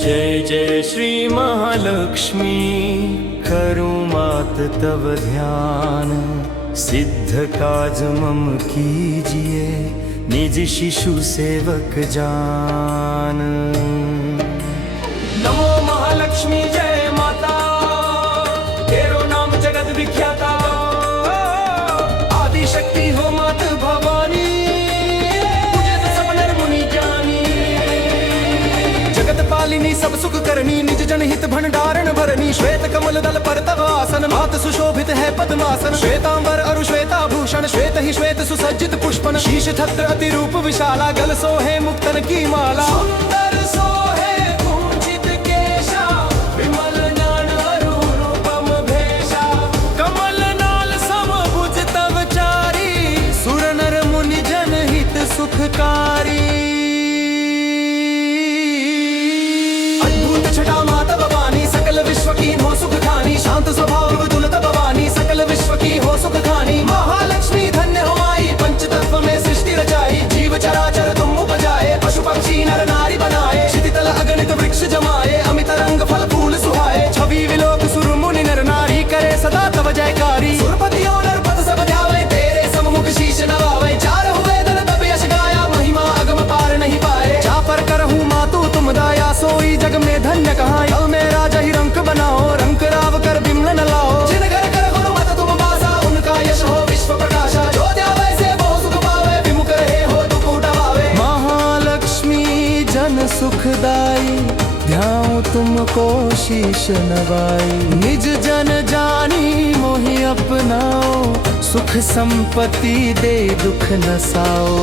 जय जय श्री महालक्ष्मी, करूं मात तव ध्यान। सिद्ध काज मम कीजिए, निज शिशु सेवक जान। नमो महालक्ष्मी जय माता, तेरो नाम जगत विख्याता। आदि शक्ति हो मात भवानी, तुझे तो सब नर मुनि जानी। जगत पालिनी सब सुख करनी, निज जन हित भंडारण भरनी। श्वेत कमल दल पर तव आसन, मात सुशोभित है पद्मासन। श्वेतांबर अरु श्वेताभूषण, श्वेत ही श्वेत सुसज्जित पुष्पन। शीश छत्र अति रूप विशाला, गल सोहे मुक्तन की माला। सुंदर सोहे कुंचित केशा, विमल ज्ञान अरु रूपम भेषा। कमल नाल समभुज तव चारी, सुर नर मुनि जन हित सुखकारी। छटा माता भवानी, सकल विश्व की हो सुख खानी। शांत स्वभाव विदुलत भवानी, सकल विश्व की हो सुख खानी। महालक्ष्मी धन्य हो आई, पंच तत्व में सृष्टि रचाई। जीव चराचर तुम उपजाए, पशु पक्षी नर नारी बनाए। क्षितितल अगणित वृक्ष जमाए, अमित रंग फल फूल सुहाए। छवि विलोक सुर मुनि नर नारी, करे सदा तव जयकारी। सुरपति और नरपत सब ध्यावे, तेरे सम्मुख शीश नवावे। चार हुए दल तब यश गाया, महिमा अगम पार नहीं पाए। जा पर करहूँ मातु तुम दाया, सोई जग में धन्य कहाँ। यल में राजा ही रंक बनाओ, रंक राव कर बिमल न लाओ। जिन घर कर गुरुमत तुम बासा, उनका यश हो विश्व प्रकाशा। जो ध्यावे से बहु सुख पावे, विमुख रहे हो दुख उठावे। महालक्ष्मी जन सुखदाई, ध्याऊं तुमको शीश नवाई। निज जन जानी मोहि अपनाओ, सुख संपत्ति दे दुख नसाओ।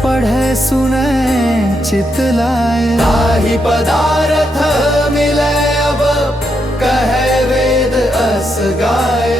पढ़े सुने चितलाए, ताहि पदार्थ मिले अब, कहे वेद अस गाय।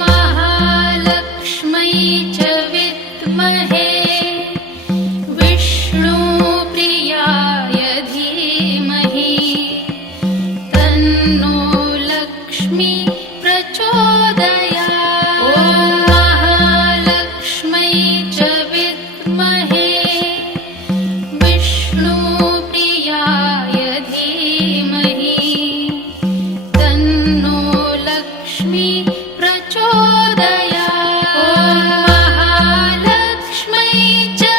महालक्ष्मै च विद्महे विष्णुप्रियाय धीमहि तन्नो लक्ष्मी प्रचोदयात्। महालक्ष्मै च विद्महे विष्णुप्रियाय धीमहि तन्नो लक्ष्मी प्रचोदयात्।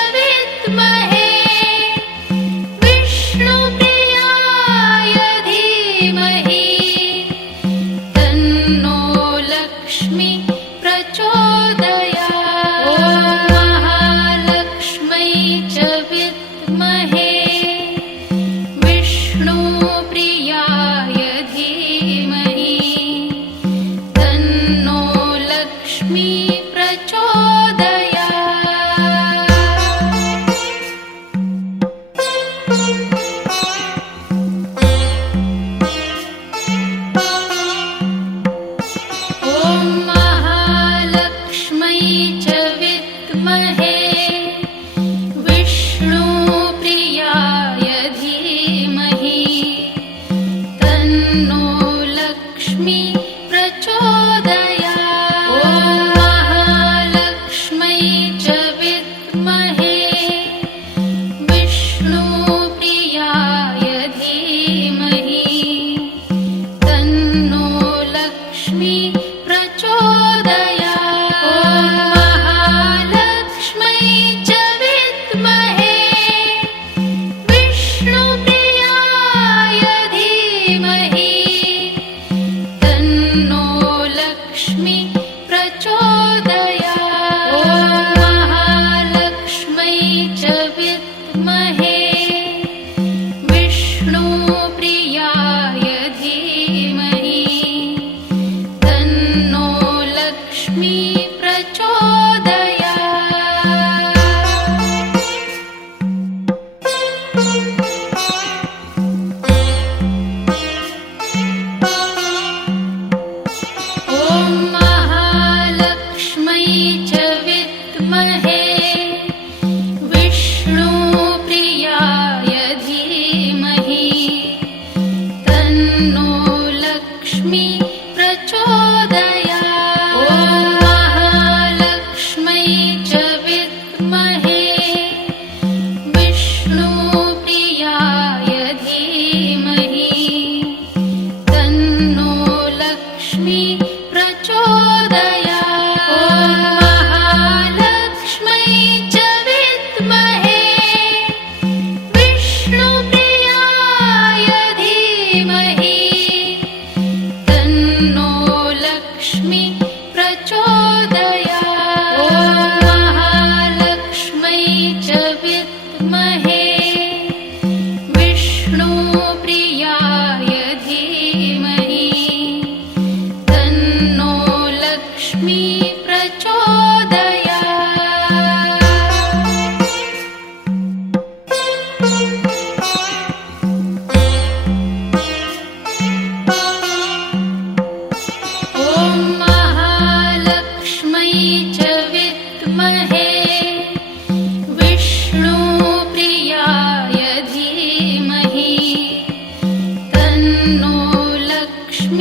महालक्ष्मै च विद्महे विष्णुप्रियाय धीमहि तन्नो लक्ष्मी प्रचोदयात्। महालक्ष्मै च विद्महे विष्णुप्रियाय धीमहि तन्नो लक्ष्मी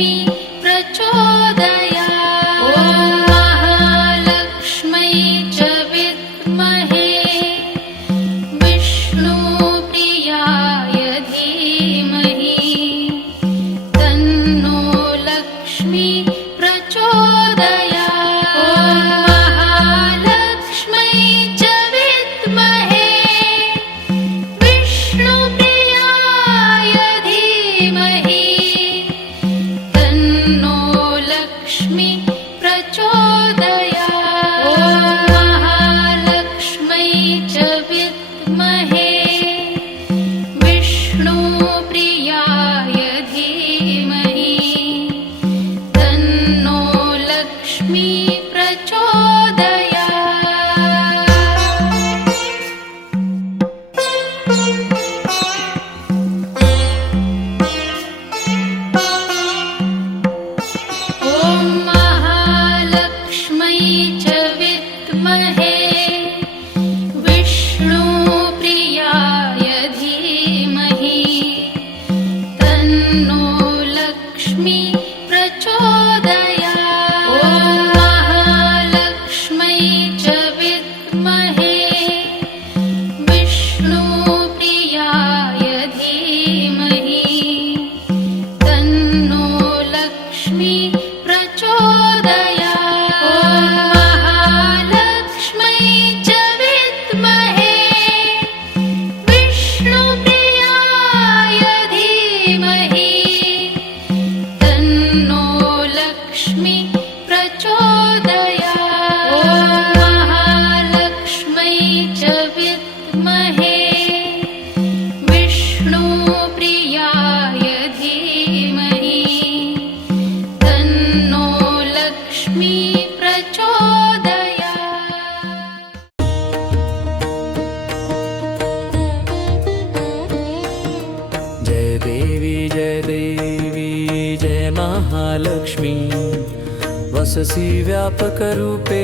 वससी व्यापक रूपे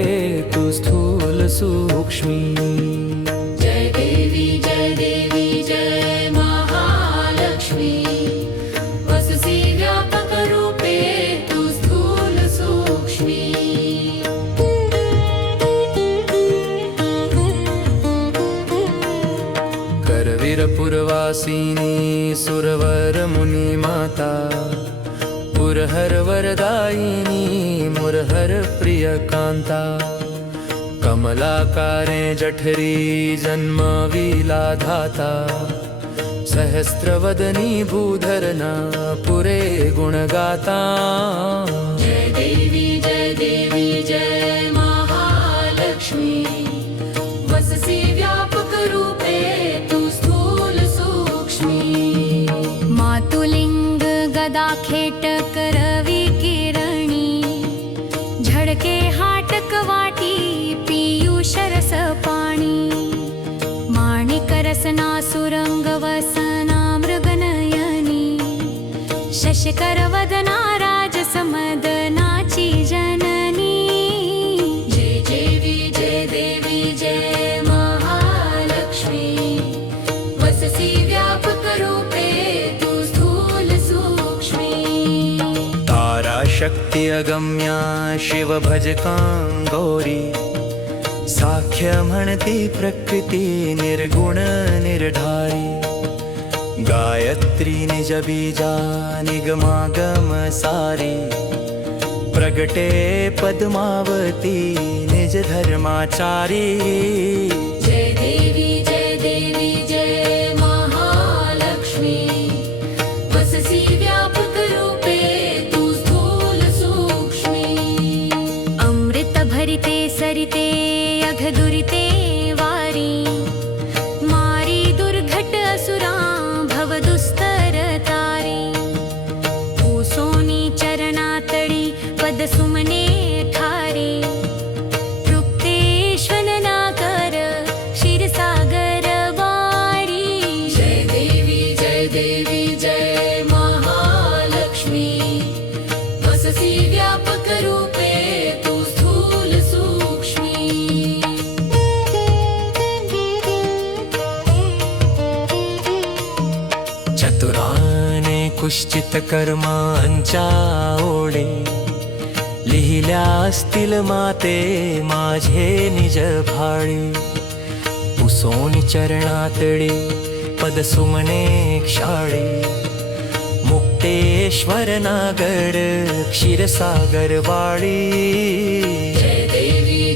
तू स्थूल सूक्ष्मी जय देवी जय महालक्ष्मी वससी व्यापक रूपे तू स्थूल सूक्ष्मी करवीरपुरवासिनी सुरवर मुनि माता पुरहर वरदायिनी मुरहर प्रिय कांता कमलाकारे जठरी जन्मविला धाता सहस्त्रवदनी भूधरना पुरे गुणगाता जय देवी जय महालक्ष्मी वससी व्यापक रूपे तू स्थूल सूक्ष्मी मातुलिंग गदा खेटक रवि किरणी झडके हाटक वाटी पीयूष रस पाणी माणिक रसना सुरंग वसना मृगनयनी शशकर वदना राजसमदनाची जननी जय देवी जय महालक्ष्मी वससी व्यापक रूपे तू स्थूल सूक्ष्मी तारा शक्ति अगम्या शिव भजकांगोरी साख्य म्हणती प्रकृती निर्गुण निर्धारी गायत्री निज बीजा निगमागम सारी प्रगटे पद्मावती निज धर्माचारी जय देवी जय महालक्ष्मी वससी व्यापक रूपे तू स्थूल सूक्ष्मी अमृत भरिते सरिते अघदुरिते वारी मारी दुर्घट असुरा भव दुस्तर तारी ओसोनी चरणातळी पद सुमने ठारी तृप्तेश्वन नाकर क्षीरसागर वारी जय देवी जय महालक्ष्मी वससी व्यापक रूपे तू स्थूल सूक्ष्मी चतुराने कुश्चित कर्मांच्या ओढे लिहिल्या असतील माते माझे निज भाळे पुसोनी चरणातळी पदसुमने क्षाळे मुक्तेश्वर नागड क्षीरसागर वाळी जय देवी